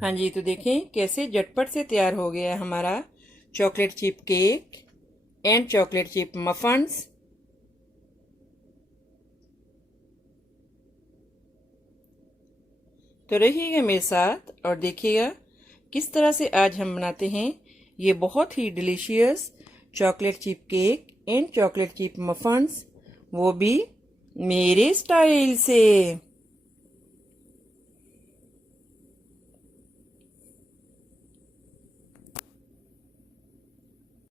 हाँ जी, तो देखें कैसे झटपट से तैयार हो गया हमारा chocolate chip cake and chocolate chip muffins. तो रहिएगा मेरे साथ और देखिएगा किस तरह से आज हम बनाते हैं ये बहुत ही delicious chocolate chip cake and chocolate chip muffins, वो भी मेरे स्टाइल से।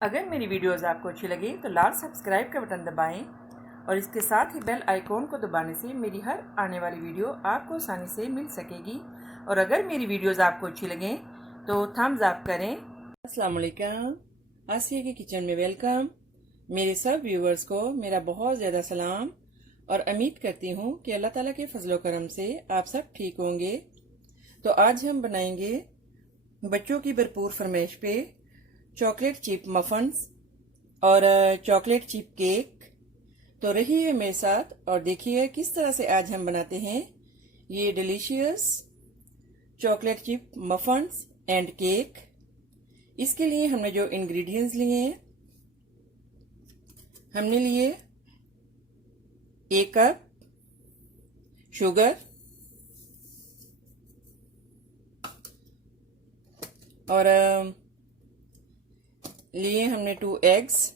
अगर मेरी वीडियोस आपको अच्छी लगी तो लाल सब्सक्राइब का बटन दबाएं और इसके साथ ही बेल आइकॉन को दबाने से मेरी हर आने वाली वीडियो आपको आसानी से मिल सकेगी। और अगर मेरी वीडियोस आपको अच्छी लगें तो थम्स अप करें। अस्सलाम वालेकुम, आसिया के किचन में वेलकम। मेरे सब व्यूवर्स को मेरा बहुत ज़्यादा सलाम और उम्मीद करती हूँ कि अल्लाह ताला के फजलो करम से आप सब ठीक होंगे। तो आज हम बनाएंगे बच्चों की भरपूर फरमाइश पे चॉकलेट चिप मफन्स और चॉकलेट चिप केक। तो रहिए मेरे साथ और देखिए किस तरह से आज हम बनाते हैं ये delicious chocolate chip muffins and cake. इसके लिए हमने जो इंग्रेडिएंट्स लिए हैं, हमने लिए 1 कप शुगर और लिए हमने 2 एग्स।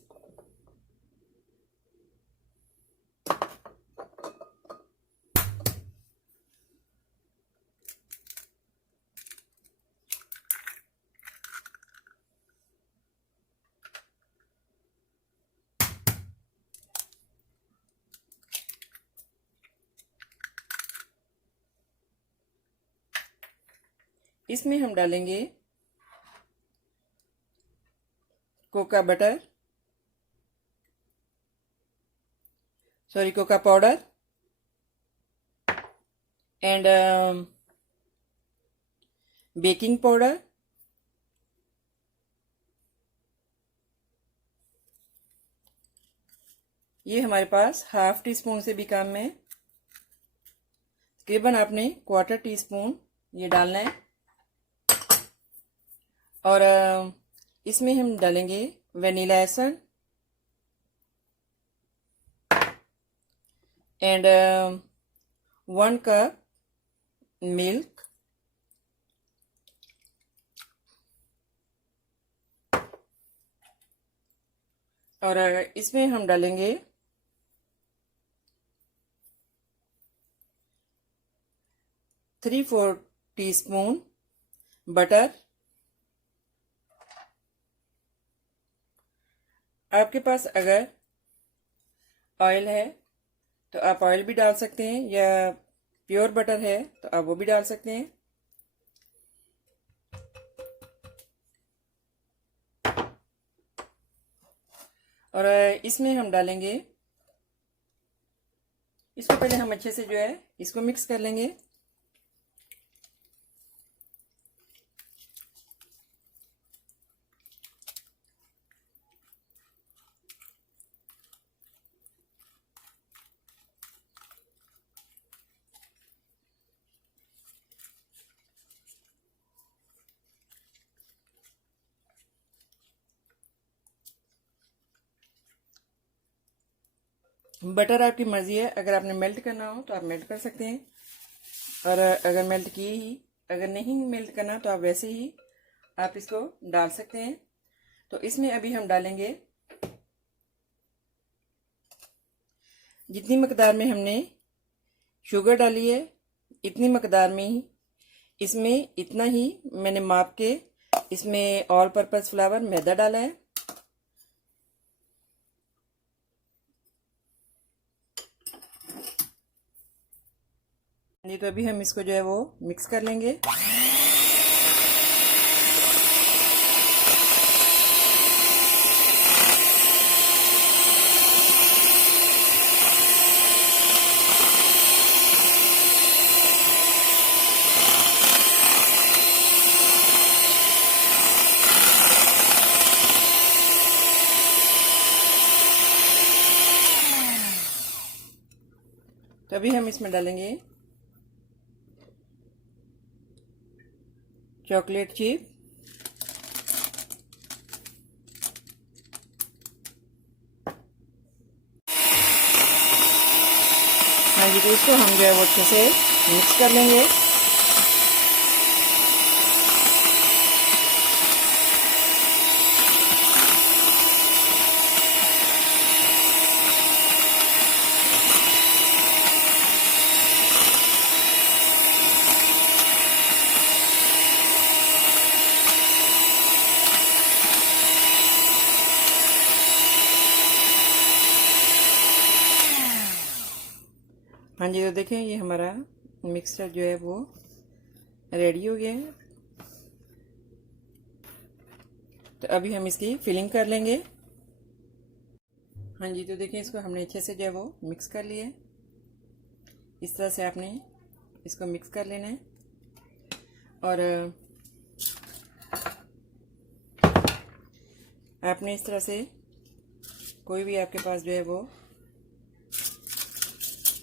इसमें हम डालेंगे cocoa butter, sorry Coca powder and baking powder. ये हमारे पास हाफ टी स्पून से भी कम है। तकरीबन आपने 1/4 टीस्पून ये डालना है। और इसमें हम डालेंगे vanilla essence and 1 cup milk और इसमें हम डालेंगे 3/4 टीस्पून बटर। आपके पास अगर ऑयल है तो आप ऑयल भी डाल सकते हैं, या प्योर बटर है तो आप वो भी डाल सकते हैं। और इसमें हम डालेंगे, इसको पहले हम अच्छे से जो है इसको मिक्स कर लेंगे। बटर आपकी मर्जी है, अगर आपने मेल्ट करना हो तो आप मेल्ट कर सकते हैं, और अगर नहीं मेल्ट करना तो आप वैसे ही आप इसको डाल सकते हैं। तो इसमें अभी हम डालेंगे जितनी मकदार में हमने शुगर डाली है, इतनी मकदार में ही इसमें इतना ही मैंने माप के इसमें ऑल पर्पस फ्लावर मैदा डाला है। नहीं तो अभी हम इसको जो है वो मिक्स कर लेंगे। तो अभी हम इसमें डालेंगे चॉकलेट चिप, हाँ जी, तो इसको हम जो है वो अच्छे से मिक्स कर लेंगे। हाँ जी, तो देखें ये हमारा मिक्सचर जो है वो रेडी हो गया है। तो अभी हम इसकी फिलिंग कर लेंगे। हाँ जी, तो देखें इसको हमने अच्छे से जो है वो मिक्स कर लिया है। इस तरह से आपने इसको मिक्स कर लेना है और आपने इस तरह से कोई भी आपके पास जो है वो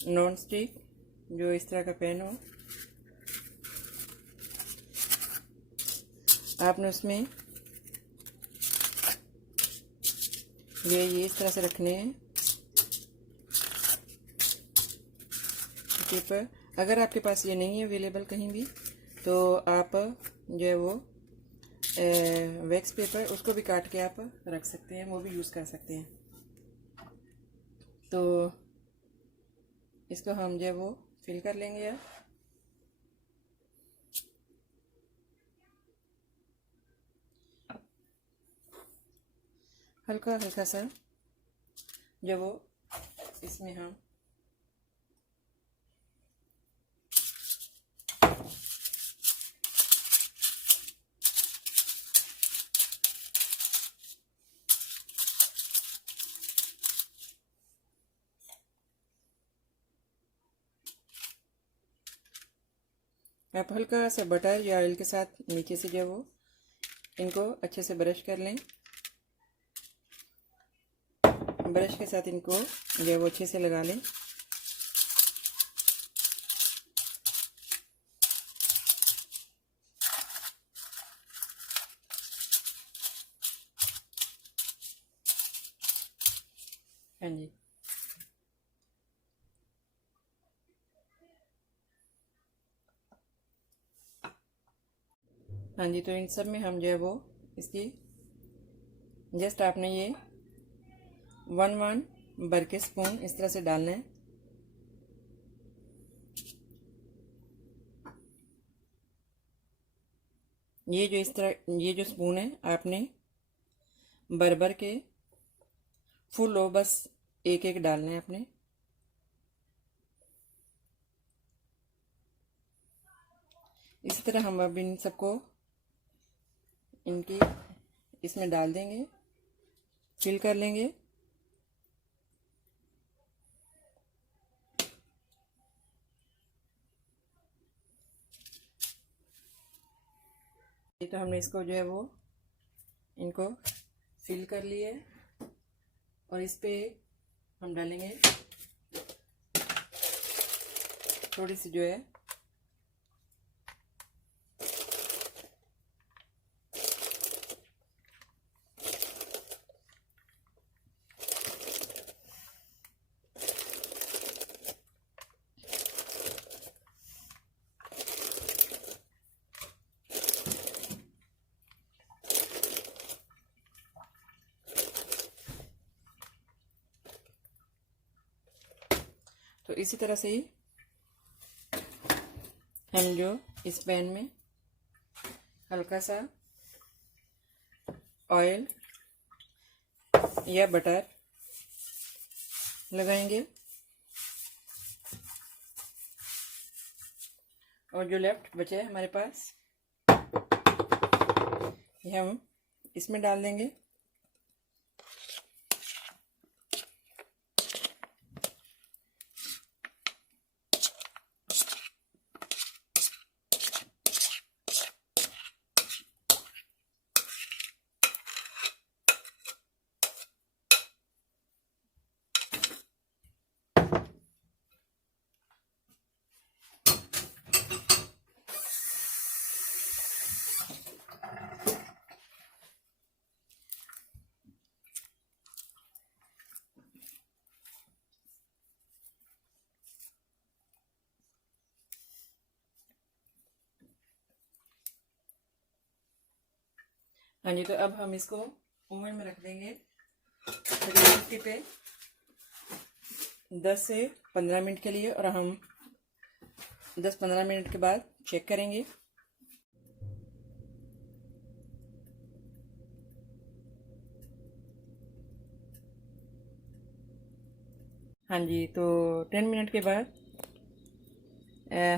नॉन स्टिक जो इस तरह का पैन हो, आपने उसमें ये इस तरह से रखने हैं पेपर। अगर आपके पास ये नहीं है अवेलेबल कहीं भी, तो आप जो है वो वैक्स पेपर उसको भी काट के आप रख सकते हैं, वो भी यूज़ कर सकते हैं। तो इसको हम जो है वो फिल कर लेंगे यार। हल्का हल्का सा जो वो इसमें हम आप हल्का सा बटर या ऑयल के साथ नीचे से जो वो इनको अच्छे से ब्रश कर लें। ब्रश के साथ इनको जो वो अच्छे से लगा लें। हाँ जी, हाँ जी, तो इन सब में हम जो है वो इसकी जस्ट आपने ये 1 भर के स्पून इस तरह से डालना है। ये जो इस तरह ये जो स्पून है आपने भर के फुल हो, बस एक एक डालना है आपने। इसी तरह हम अब इन सबको इनकी इसमें डाल देंगे, फिल कर लेंगे। ये तो हमने इसको जो है वो इनको फिल कर लिए और इस पे हम डालेंगे थोड़ी सी जो है तो इसी तरह से ही हम जो इस पैन में हल्का सा ऑयल या बटर लगाएंगे और जो लेफ्ट बचे हमारे पास ये हम इसमें डाल देंगे। हाँ जी, तो अब हम इसको ओवन में रख देंगे 350 पे 10 से 15 मिनट के लिए, और हम 10-15 मिनट के बाद चेक करेंगे। हाँ जी, तो 10 मिनट के बाद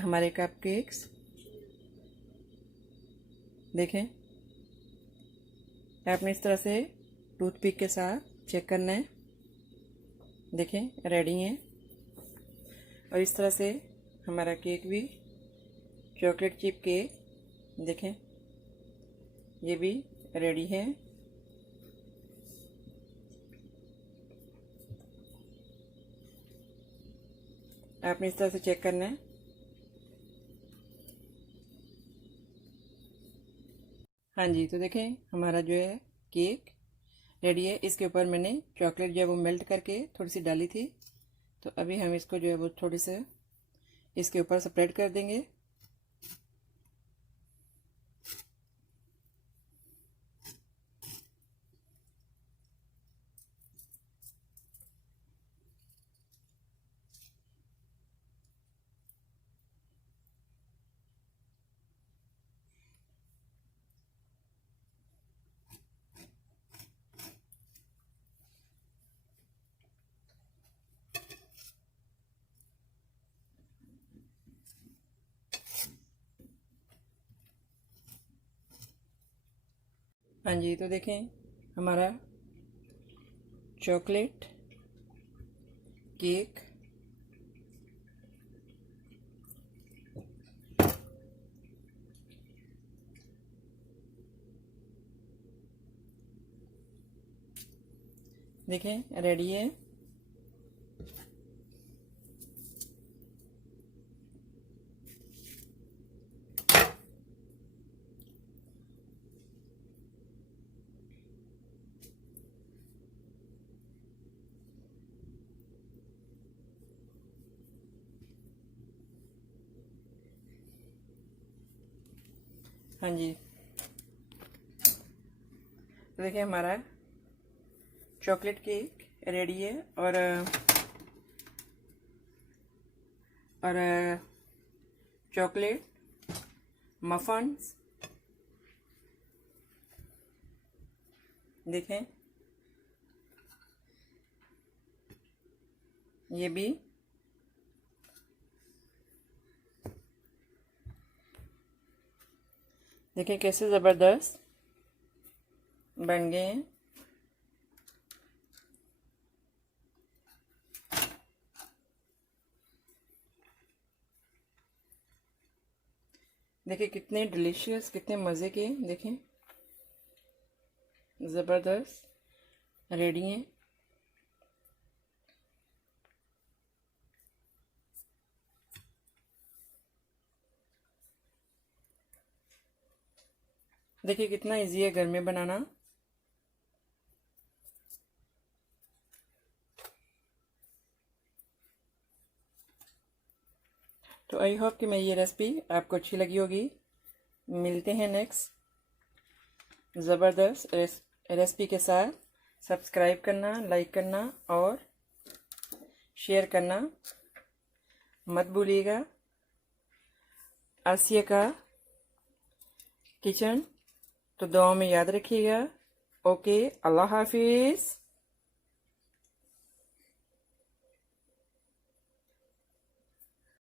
हमारे कप केक्स देखें, आपने इस तरह से टूथपिक के साथ चेक करना है। देखें रेडी है, और इस तरह से हमारा केक भी, चॉकलेट चिप केक देखें ये भी रेडी है। आपने इस तरह से चेक करना है। हाँ जी, तो देखें हमारा जो है केक रेडी है। इसके ऊपर मैंने चॉकलेट जो है वो मेल्ट करके थोड़ी सी डाली थी, तो अभी हम इसको जो है वो थोड़ी से इसके ऊपर स्प्रेड कर देंगे। हाँ जी, तो देखें हमारा चॉकलेट केक देखें रेडी है। हाँ जी, तो देखिए हमारा चॉकलेट केक रेडी है, और चॉकलेट मफन्स देखें ये भी देखें कैसे ज़बरदस्त बन गए हैं। देखिए कितने डिलीशियस, कितने मज़े के, देखें ज़बरदस्त रेडी हैं। देखिए कितना इजी है घर में बनाना। तो आई होप कि मेरी ये रेसिपी आपको अच्छी लगी होगी। मिलते हैं नेक्स्ट ज़बरदस्त रेसिपी के साथ। सब्सक्राइब करना, लाइक करना और शेयर करना मत भूलिएगा। आसिया का किचन तो दुआ में याद रखिएगा। ओके, अल्लाह हाफिज़।